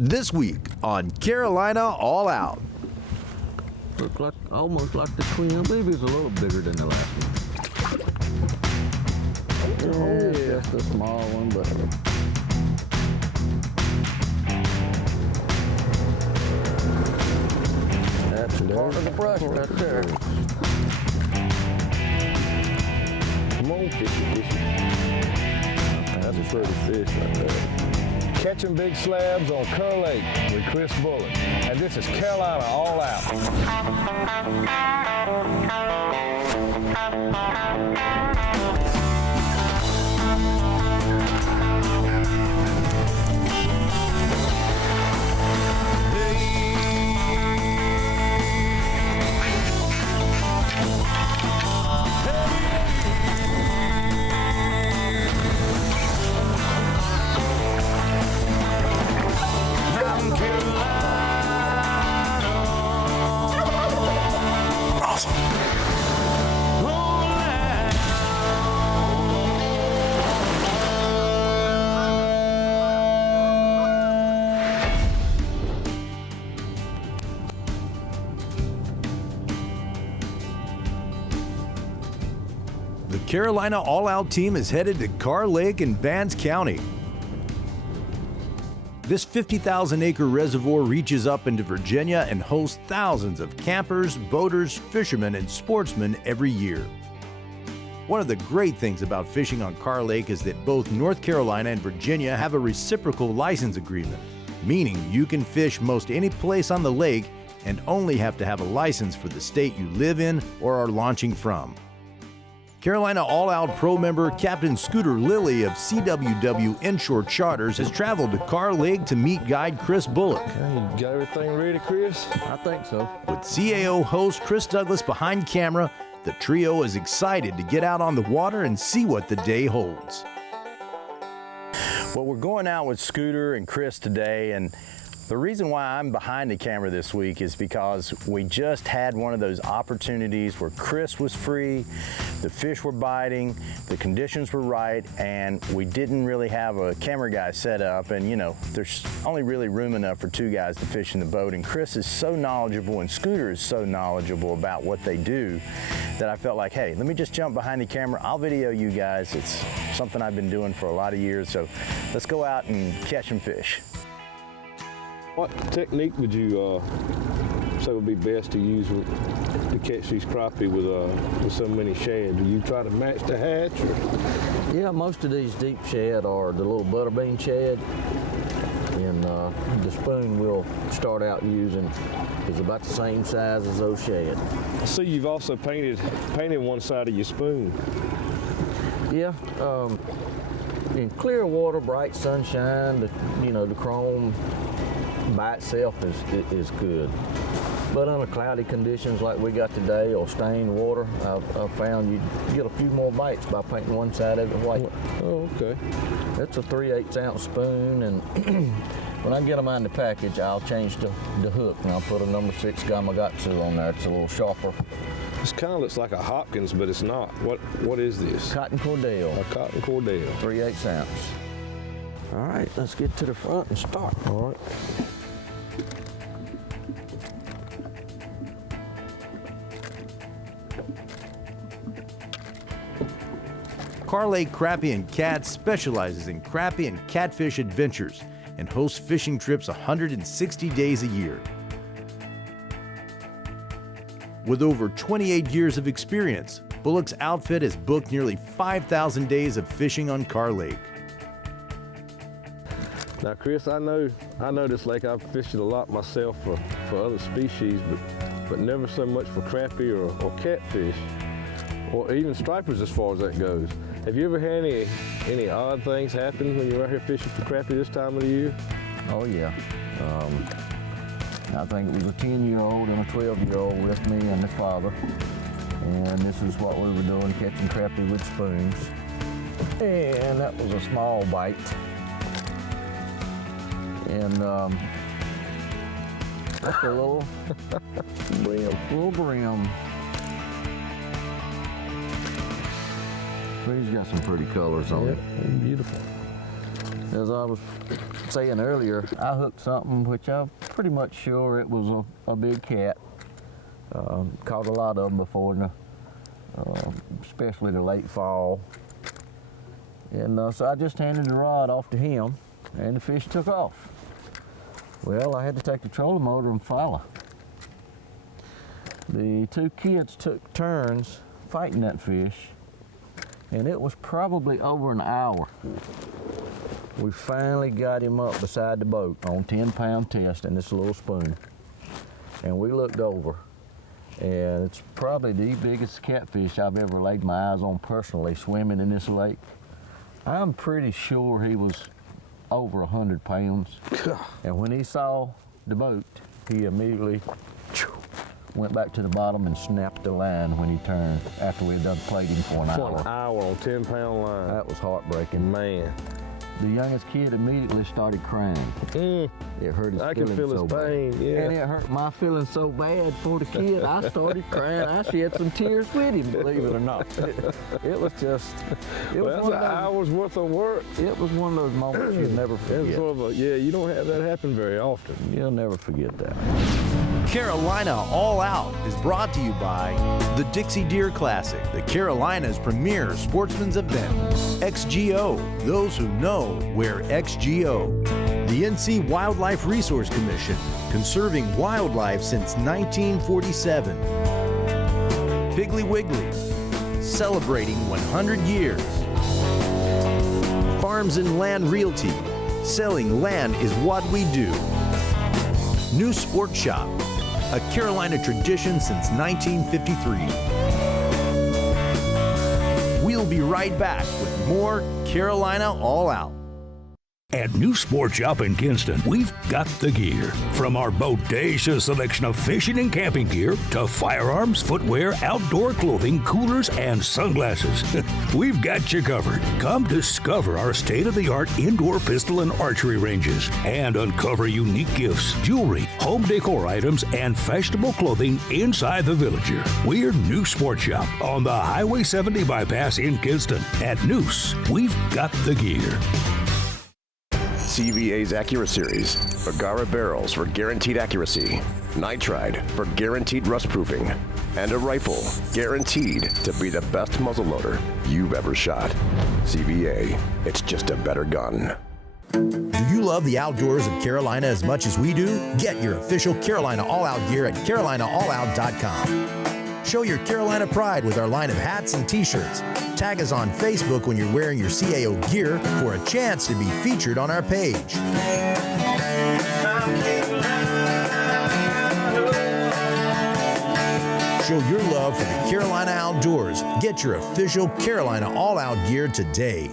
This week on Carolina All Out. Look like almost like the twin. Maybe it's a little bigger than the last one. Yeah, just a small one, but that's part of the brush right there. Come on, fishy. That's a pretty fish right there. Catching big slabs on Kerr Lake with Chris Bullock. And this is Carolina All Out. The Carolina All Out team is headed to Kerr Lake in Vance County. This 50,000-acre reservoir reaches up into Virginia and hosts thousands of campers, boaters, fishermen, and sportsmen every year. One of the great things about fishing on Kerr Lake is that both North Carolina and Virginia have a reciprocal license agreement, meaning you can fish most any place on the lake and only have to have a license for the state you live in or are launching from. Carolina All Out Pro member Captain Lilley of CWW Inshore Charters has traveled to Kerr Lake to meet guide Chris Bullock. Okay, you got everything ready, Chris? I think so. With CAO host Chris Douglas behind camera, the trio is excited to get out on the water and see what the day holds. Well, we're going out with Scooter and Chris today, and the reason why I'm behind the camera this week is because we just had one of those opportunities where Chris was free, the fish were biting, the conditions were right, and we didn't really have a camera guy set up, and you know, there's only really room enough for two guys to fish in the boat, and Chris is so knowledgeable and Scooter is so knowledgeable about what they do that I felt like, hey, let me just jump behind the camera, I'll video you guys. It's something I've been doing for a lot of years, so let's go out and catch some fish. What technique would you say would be best to use to catch these crappie with so many shad? Do you try to match the hatch? Or? Yeah, most of these deep shad are the little butterbean shad, and the spoon we'll start out using is about the same size as those shad. I see you've also painted one side of your spoon. Yeah, in clear water, bright sunshine, the chrome by itself is good. But under cloudy conditions like we got today or stained water, I've found you get a few more bites by painting one side of it white. Oh, okay. That's a 3/8 ounce spoon, and when I get them out in the package, I'll change the hook and I'll put a number 6 Gamakatsu on there. It's a little sharper. This kind of looks like a Hopkins, but it's not. What is this? Cotton Cordell. A cotton Cordell. 3/8 ounce. All right, let's get to the front and start. All right. Kerr Lake Crappie and Cat specializes in crappie and catfish adventures and hosts fishing trips 160 days a year. With over 28 years of experience, Bullock's outfit has booked nearly 5,000 days of fishing on Kerr Lake. Now, Chris, I know this lake. I've fished it a lot myself for other species, but never so much for crappie or catfish, or even stripers as far as that goes. Have you ever had any odd things happen when you're out here fishing for crappie this time of the year? Oh yeah. I think it was a 10-year-old and a 12-year-old with me and the father. And this is what we were doing, catching crappie with spoons. And that was a small bite. And that's a little brim. But he's got some pretty colors on it. Beautiful. As I was saying earlier, I hooked something which I'm pretty much sure it was a big cat. Caught a lot of them before, especially the late fall. And so I just handed the rod off to him, and the fish took off. Well, I had to take the trolling motor and follow. The two kids took turns fighting that fish, and it was probably over an hour. We finally got him up beside the boat on 10-pound test in this little spoon. And we looked over, and it's probably the biggest catfish I've ever laid my eyes on personally swimming in this lake. I'm pretty sure he was over 100 pounds. And when he saw the boat, he immediately went back to the bottom and snapped the line when he turned after we had done plating for an hour. For an hour on 10-pound line. That was heartbreaking. Man. The youngest kid immediately started crying. It hurt his I can feel his pain, yeah. And it hurt my feelings so bad for the kid, I started crying. I shed some tears with him, believe it or not. It was just, it was That's one an of those, hour's worth of work. it was one of those moments you'll never forget. Yeah, you don't have that happen very often. You'll never forget that. Carolina All Out is brought to you by the Dixie Deer Classic, the Carolina's premier sportsman's event. XGO, those who know wear XGO. The NC Wildlife Resource Commission, conserving wildlife since 1947. Piggly Wiggly, celebrating 100 years. Farms and Land Realty, selling land is what we do. New Sport Shop, a Carolina tradition since 1953. We'll be right back with more Carolina All Out. At New Sport Shop in Kinston, we've got the gear. From our bodacious selection of fishing and camping gear to firearms, footwear, outdoor clothing, coolers, and sunglasses. We've got you covered. Come discover our state-of-the-art indoor pistol and archery ranges and uncover unique gifts, jewelry, home decor items, and fashionable clothing inside the Villager. We're New Sport Shop on the Highway 70 bypass in Kinston. At Noose, we've got the gear. CVA's Accura Series, Bergara barrels for guaranteed accuracy, nitride for guaranteed rust proofing, and a rifle guaranteed to be the best muzzleloader you've ever shot. CVA, it's just a better gun. Do you love the outdoors of Carolina as much as we do? Get your official Carolina All Out gear at CarolinaAllOut.com. Show your Carolina pride with our line of hats and t-shirts. Tag us on Facebook when you're wearing your CAO gear for a chance to be featured on our page. Show your love for the Carolina outdoors. Get your official Carolina All Out gear today.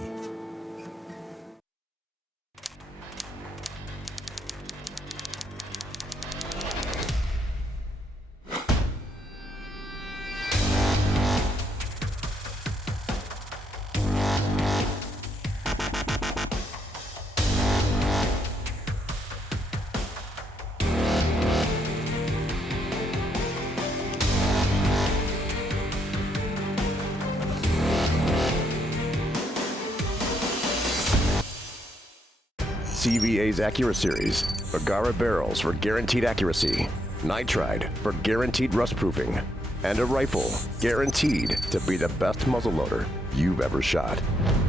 CVA's Accura Series, Bergara barrels for guaranteed accuracy, nitride for guaranteed rust proofing, and a rifle guaranteed to be the best muzzleloader you've ever shot.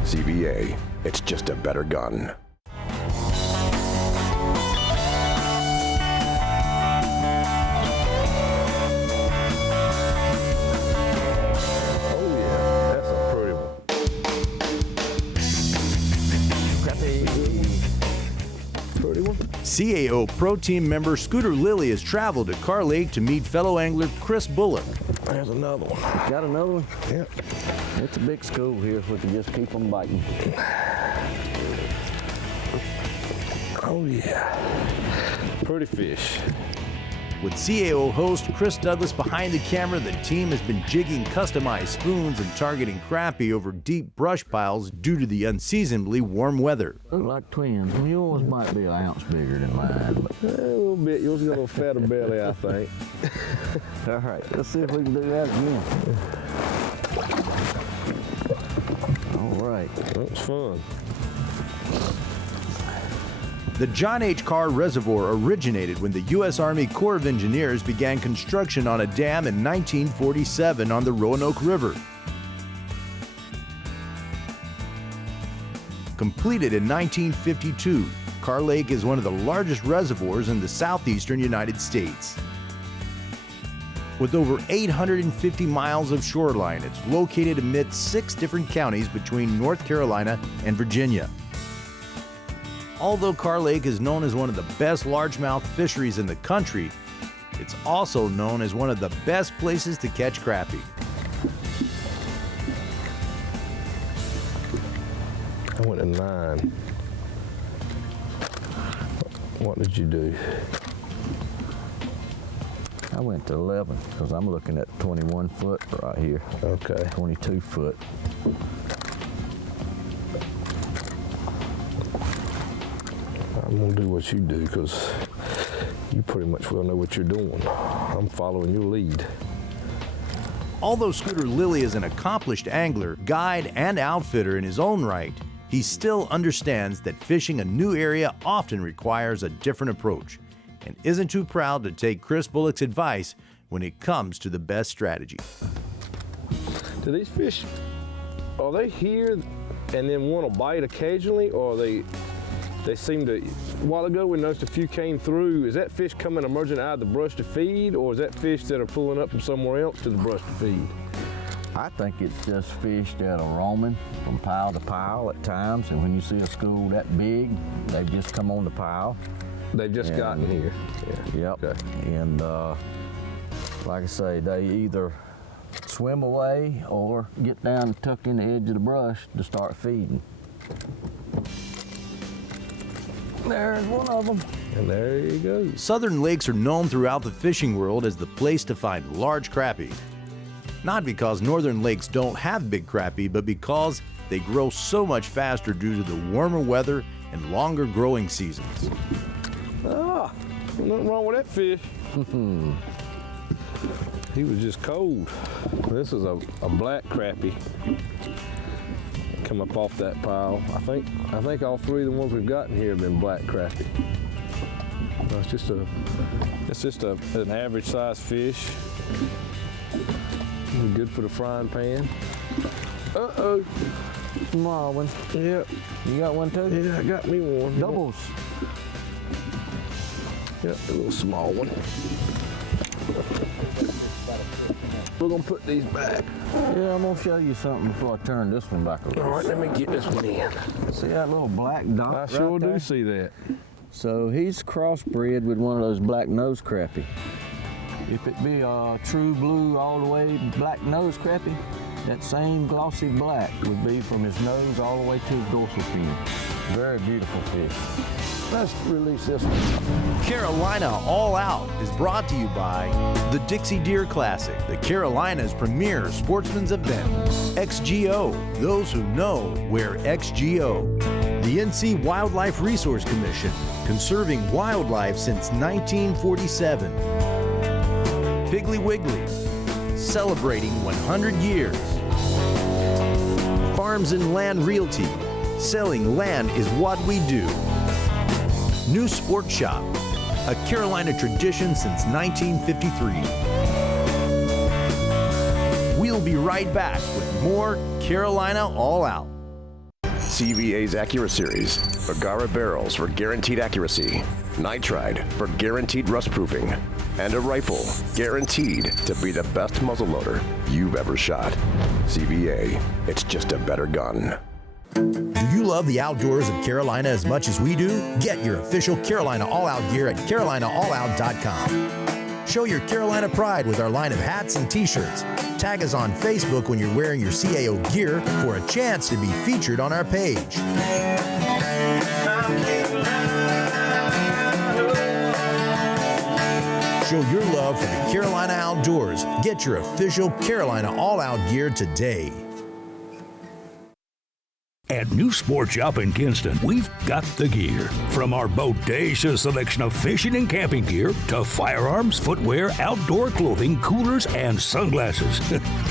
CVA, it's just a better gun. Oh yeah, that's a pretty one. Pretty one. CAO Pro Team member Scooter Lilley has traveled to Kerr Lake to meet fellow angler Chris Bullock. There's another one. Got another one? Yeah. It's a big school here if we can just keep them biting. Oh yeah. Pretty fish. With CAO host Chris Douglas behind the camera, the team has been jigging customized spoons and targeting crappie over deep brush piles due to the unseasonably warm weather. Look like twins. Well, yours might be an ounce bigger than mine. But... A little bit. Yours got a little fatter belly, I think. All right, let's see if we can do that again. All right. That was fun. The John H. Carr Reservoir originated when the U.S. Army Corps of Engineers began construction on a dam in 1947 on the Roanoke River. Completed in 1952, Kerr Lake is one of the largest reservoirs in the southeastern United States. With over 850 miles of shoreline, it's located amid 6 different counties between North Carolina and Virginia. Although Kerr Lake is known as one of the best largemouth fisheries in the country, it's also known as one of the best places to catch crappie. I went to 9. What did you do? I went to 11 because I'm looking at 21 foot right here. Okay. 22 foot. I'm gonna do what you do because you pretty much well know what you're doing. I'm following your lead. Although Scooter Lilley is an accomplished angler, guide, and outfitter in his own right, he still understands that fishing a new area often requires a different approach and isn't too proud to take Chris Bullock's advice when it comes to the best strategy. Do these fish, are they here and then want to bite occasionally, or they seem to, a while ago we noticed a few came through, is that fish coming emerging out of the brush to feed, or is that fish that are pulling up from somewhere else to the brush to feed? I think it's just fish that are roaming from pile to pile at times, and when you see a school that big, they've just come on the pile. They've just gotten here. Yeah. Yep. Okay. And like I say, they either swim away or get down and tuck in the edge of the brush to start feeding. There's one of them. And there you go. Southern lakes are known throughout the fishing world as the place to find large crappie. Not because northern lakes don't have big crappie, but because they grow so much faster due to the warmer weather and longer growing seasons. Ah, nothing wrong with that fish. He was just cold. This is a black crappie. Come up off that pile. I think all 3 of the ones we've gotten here have been black crappie. It's just an average sized fish. Good for the frying pan. Uh-oh. Small one. Yeah. You got one too? Yeah, I got me one. Doubles. Yeah, a little small one. We're gonna put these back. Yeah, I'm gonna show you something before I turn this one back around. All right, let me get this one in. See that little black dot I right sure there? do see that. So he's crossbred with one of those black nose crappie. If it be a true blue all the way black nose crappie, that same glossy black would be from his nose all the way to his dorsal fin. Very beautiful fish. Let's release this one. Carolina All Out is brought to you by the Dixie Deer Classic, the Carolina's premier sportsman's event. XGO, those who know wear XGO. The NC Wildlife Resource Commission, conserving wildlife since 1947. Piggly Wiggly, celebrating 100 years. Farms and Land Realty, selling land is what we do. New Sport Shop, a Carolina tradition since 1953. We'll be right back with more Carolina All Out. CVA's AccuraSeries, Agara barrels for guaranteed accuracy, nitride for guaranteed rust proofing, and a rifle guaranteed to be the best muzzleloader you've ever shot. CVA, it's just a better gun. Do you love the outdoors of Carolina as much as we do? Get your official Carolina All Out gear at CarolinaAllOut.com. Show your Carolina pride with our line of hats and t-shirts. Tag us on Facebook when you're wearing your CAO gear for a chance to be featured on our page. Show your love for the Carolina outdoors. Get your official Carolina All Out gear today. At New Sport Shop in Kinston, we've got the gear. From our bodacious selection of fishing and camping gear to firearms, footwear, outdoor clothing, coolers, and sunglasses.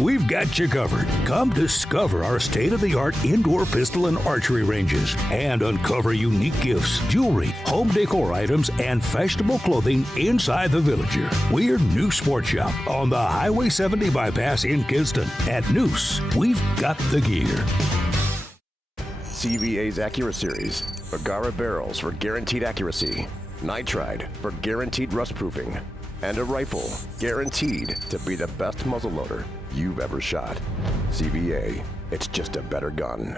We've got you covered. Come discover our state-of-the-art indoor pistol and archery ranges and uncover unique gifts, jewelry, home decor items, and fashionable clothing inside the Villager. We're New Sport Shop on the Highway 70 bypass in Kinston. At Noose, we've got the gear. CVA's Accura Series. Bergara barrels for guaranteed accuracy. Nitride for guaranteed rust proofing. And a rifle guaranteed to be the best muzzleloader you've ever shot. CVA, it's just a better gun.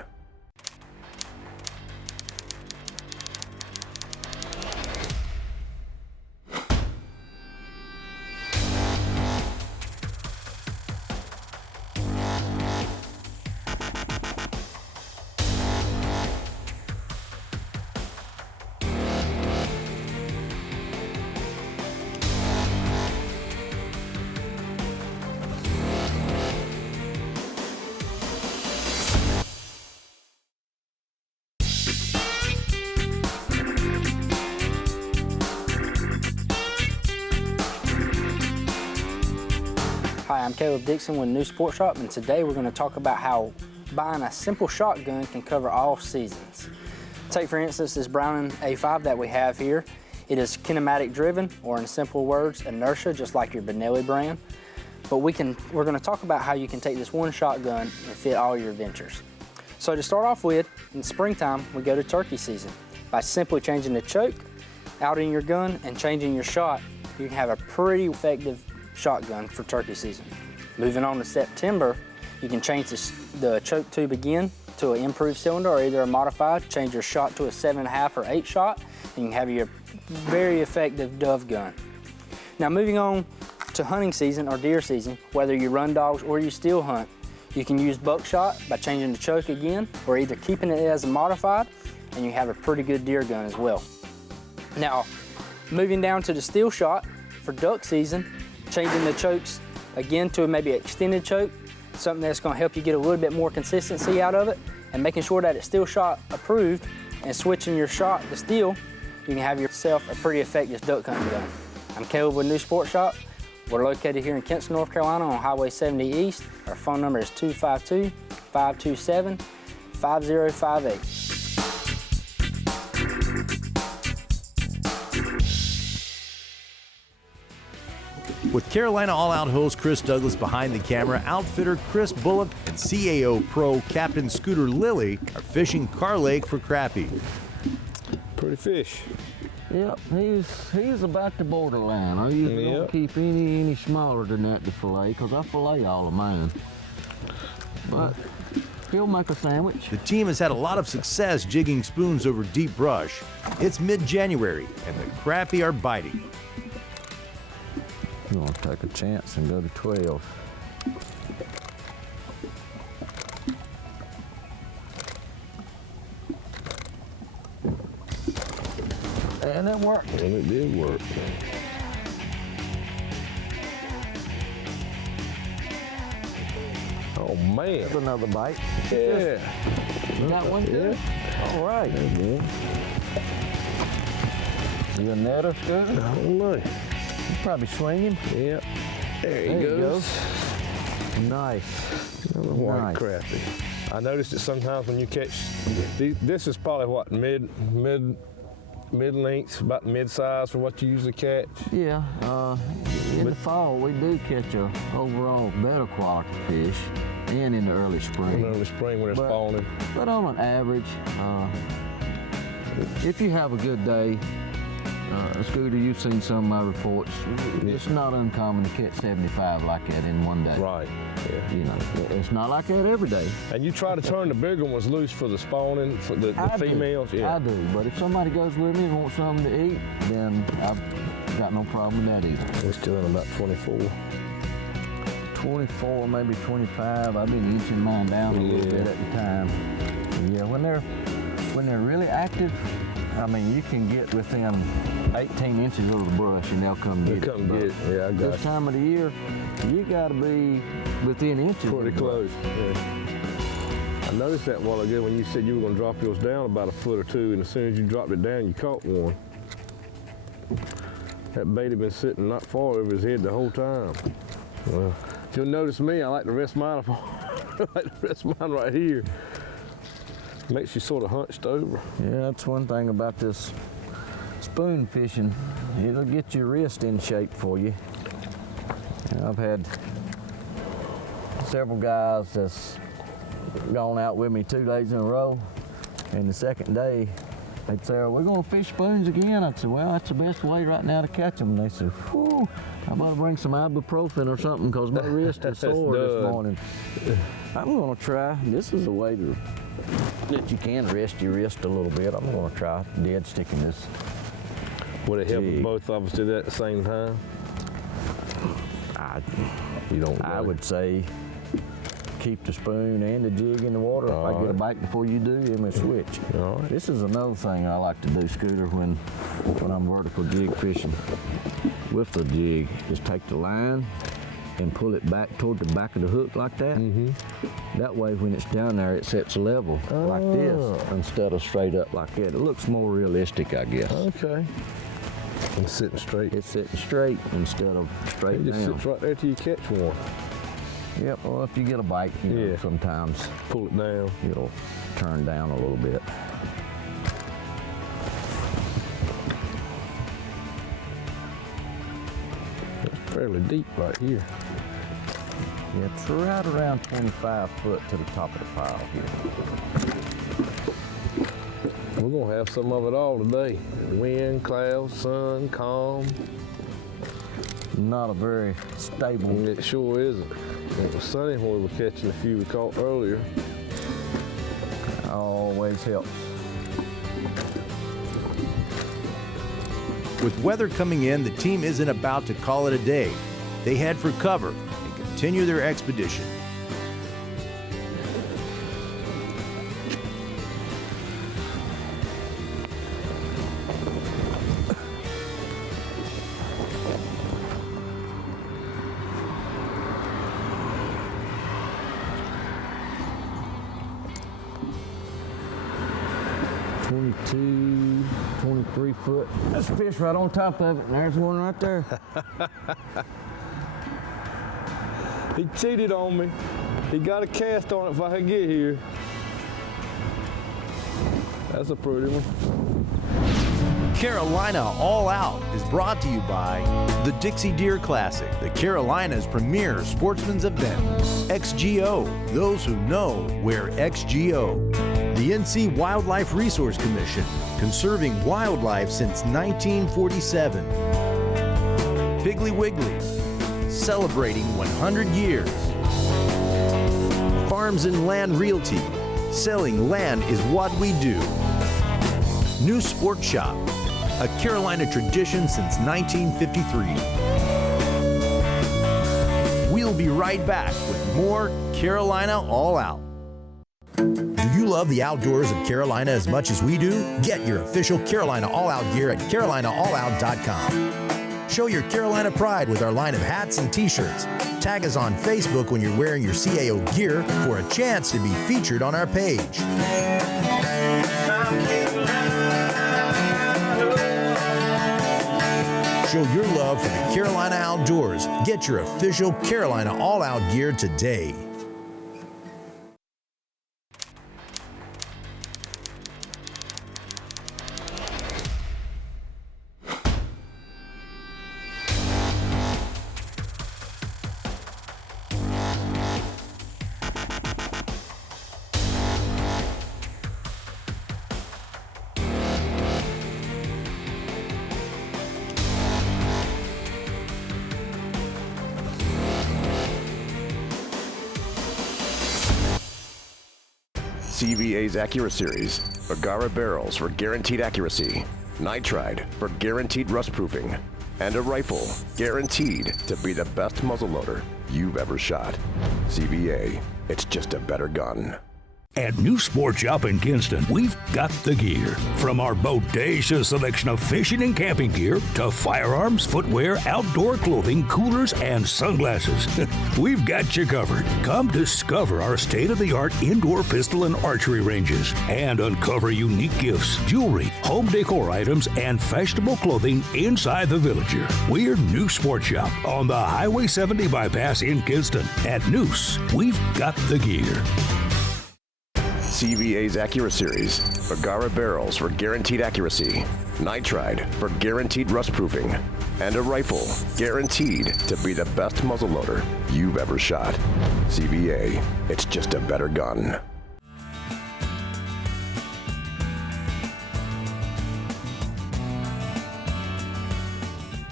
Hi, I'm Caleb Dixon with New Sport Shop, and today we're going to talk about how buying a simple shotgun can cover all seasons. Take for instance this Browning A5 that we have here. It is kinematic driven, or in simple words, inertia, just like your Benelli brand. But we're going to talk about how you can take this one shotgun and fit all your adventures. So to start off with, in springtime, we go to turkey season. By simply changing the choke out in your gun and changing your shot, you can have a pretty effective shotgun for turkey season. Moving on to September, you can change the choke tube again to an improved cylinder or either a modified, change your shot to a 7.5 or 8 shot, and you can have your very effective dove gun. Now moving on to hunting season or deer season, whether you run dogs or you still hunt, you can use buckshot by changing the choke again or either keeping it as a modified, and you have a pretty good deer gun as well. Now moving down to the steel shot for duck season, changing the chokes again to maybe an extended choke, something that's going to help you get a little bit more consistency out of it, and making sure that it's steel shot approved, and switching your shot to steel, you can have yourself a pretty effective duck hunting gun. I'm Caleb with New Sport Shop. We're located here in Kinston, North Carolina on Highway 70 East. Our phone number is 252-527-5058. With Carolina All-Out host Chris Douglas behind the camera, outfitter Chris Bullock and CAO pro Captain Scooter Lilley are fishing Kerr Lake for crappie. Pretty fish. Yep, he's about the borderline. I usually don't keep any smaller than that to fillet, because I fillet all of mine. But he'll make a sandwich. The team has had a lot of success jigging spoons over deep brush. It's mid-January, and the crappie are biting. You want to take a chance and go to 12. And it worked. And it did work. Oh man. That's another bite. Yeah. You got one too? Yeah. All right. Yeah. You a netter, Scooter? I don't know. You probably swinging. Yeah. There he There you goes. go. Nice. Another white Nice. crappie. I noticed that sometimes when you catch, this is probably what, mid-length, about mid-size for what you usually catch. Yeah, in the fall we do catch a overall better quality fish, and in the early spring. In the early spring when it's falling. But on an average, if you have a good day, Scooter, you've seen some of my reports. It's not uncommon to catch 75 like that in one day. Right. Yeah. You know, it's not like that every day. And you try to turn the bigger ones loose for the spawning, for the females? Yeah. I do, but if somebody goes with me and wants something to eat, then I've got no problem with that either. We're still in about 24. 24, maybe 25. I've been inching mine down a little bit at the time. Yeah, when they're really active, I mean, you can get within 18 inches of the brush and they'll come get it. Come get it. Yeah, I got This time of the year, you got to be within inches. Pretty close. Yeah. I noticed that a while ago when you said you were going to drop yours down about a foot or two, and as soon as you dropped it down, you caught one. That bait had been sitting not far over his head the whole time. Well, if you'll notice me, I like to rest mine I like to rest mine right here. Makes you sort of hunched over. Yeah, that's one thing about this spoon fishing. It'll get your wrist in shape for you. And I've had several guys that's gone out with me 2 days in a row, and the second day they'd say, "Are we gonna fish spoons again?" I'd say, "Well, that's the best way right now to catch them." And they said, "Whew, I might bring some ibuprofen or something because my wrist is sore this morning." I'm gonna try. This is a way that you can rest your wrist a little bit. I'm gonna try dead sticking this. Would it help if jig. both of us did that at the same time? You don't know. I would say keep the spoon and the jig in the water. If I get a bite before you do, then we switch. All right. This is another thing I like to do, Scooter, when I'm vertical jig fishing with the jig, is take the line and pull it back toward the back of the hook like that. That way when it's down there, it sets level like this instead of straight up like that. It looks more realistic, I guess. Okay. I'm sitting straight. It's sitting straight instead of straight It just down. sits right there till you catch one. Yep, well, if you get a bite, you know, sometimes Pull it down. it'll turn down a little bit. It's fairly deep right here. Yeah, it's right around 25 foot to the top of the pile here. We're gonna have some of it all today. Wind, clouds, sun, calm. Not a very stable. And it sure isn't. It was sunny when we were catching a few we caught earlier. Always helps. With weather coming in, the team isn't about to call it a day. They head for cover and continue their expedition. Two, 23 foot. There's a fish right on top of it, and there's one right there. He cheated on me. He got a cast on it if I could get here. That's a pretty one. Carolina All Out is brought to you by the Dixie Deer Classic, the Carolina's premier sportsman's event. XGO, those who know wear XGO. The NC Wildlife Resource Commission, conserving wildlife since 1947. Piggly Wiggly, celebrating 100 years. Farms and Land Realty, selling land is what we do. New Sport Shop, a Carolina tradition since 1953. We'll be right back with more Carolina All Out. Do you love the outdoors of Carolina as much as we do? Get your official Carolina All Out gear at CarolinaAllOut.com. Show your Carolina pride with our line of hats and t-shirts. Tag us on Facebook when you're wearing your CAO gear for a chance to be featured on our page. Show your love for the Carolina outdoors. Get your official Carolina All Out gear today. CVA's Accura Series, Agara barrels for guaranteed accuracy, nitride for guaranteed rust proofing, and a rifle guaranteed to be the best muzzleloader you've ever shot. CVA, it's just a better gun. At New Sport Shop in Kinston, we've got the gear. From our bodacious selection of fishing and camping gear to firearms, footwear, outdoor clothing, coolers, and sunglasses. We've got you covered. Come discover our state-of-the-art indoor pistol and archery ranges and uncover unique gifts, jewelry, home decor items, and fashionable clothing inside the Villager. We're New Sport Shop on the Highway 70 bypass in Kinston. At Noose, we've got the gear. CVA's Accura Series, Bergara barrels for guaranteed accuracy, nitride for guaranteed rust proofing, and a rifle guaranteed to be the best muzzleloader you've ever shot. CVA, it's just a better gun.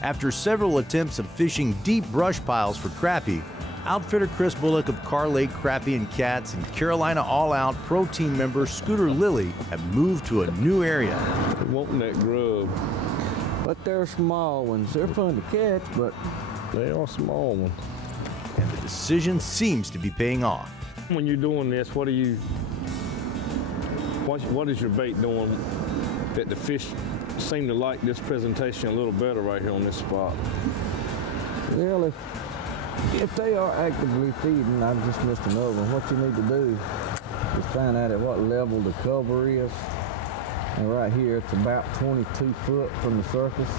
After several attempts of fishing deep brush piles for crappie, outfitter Chris Bullock of Kerr Lake Crappie and Cats and Carolina All Out Pro Team member Scooter Lilley have moved to a new area. Wanting that grub. But they're small ones. They're fun to catch, but They are small ones. And the decision seems to be paying off. When you're doing this, what is your bait doing that the fish seem to like this presentation a little better right here on this spot? well, if they are actively feeding, I just missed another one. What you need to do is find out at what level the cover is. And right here, it's about 22 foot from the surface.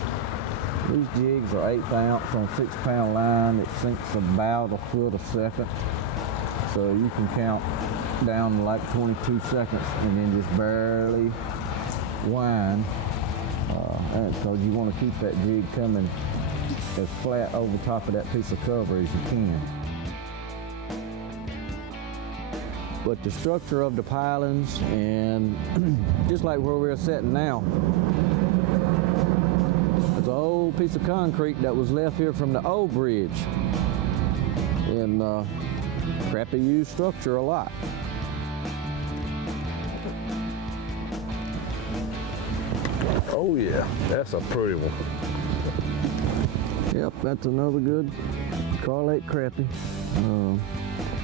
These jigs are 1/8 ounce on 6-pound line. It sinks about a foot a second. So you can count down to like 22 seconds and then just barely wind. Because you want to keep that jig coming as flat over top of that piece of cover as you can. But the structure of the pilings and just like where we're sitting now, there's an old piece of concrete that was left here from the old bridge. And Crappie use structure a lot. Oh yeah, that's a pretty one. Yep, that's another good Kerr Lake crappie.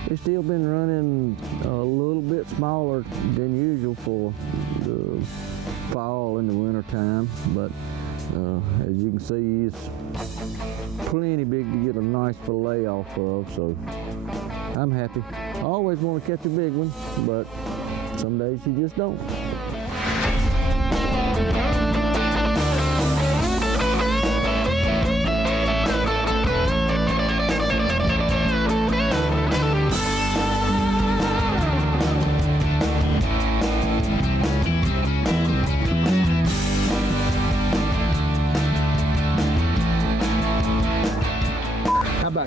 It's still been running a little bit smaller than usual for the fall and the winter time, but as you can see, it's plenty big to get a nice fillet off of, so I'm happy. I always want to catch a big one, but some days you just don't.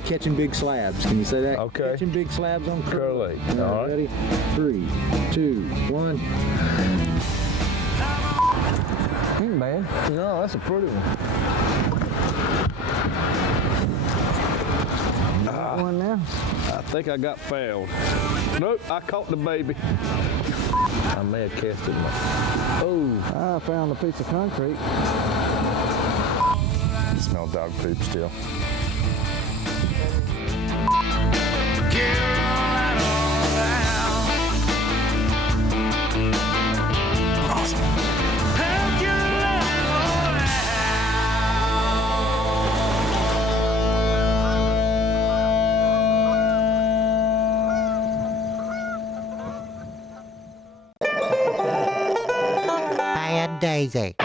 Catching big slabs. Can you say that? Okay. Catching big slabs on Kerr Lake. All right. Ready? 3, 2, 1. Ain't bad. No, that's a pretty one. One now. I think I got fouled. Nope, I caught the baby. I may have casted my. Oh, I found a piece of concrete. You smell dog poop still. Daisy.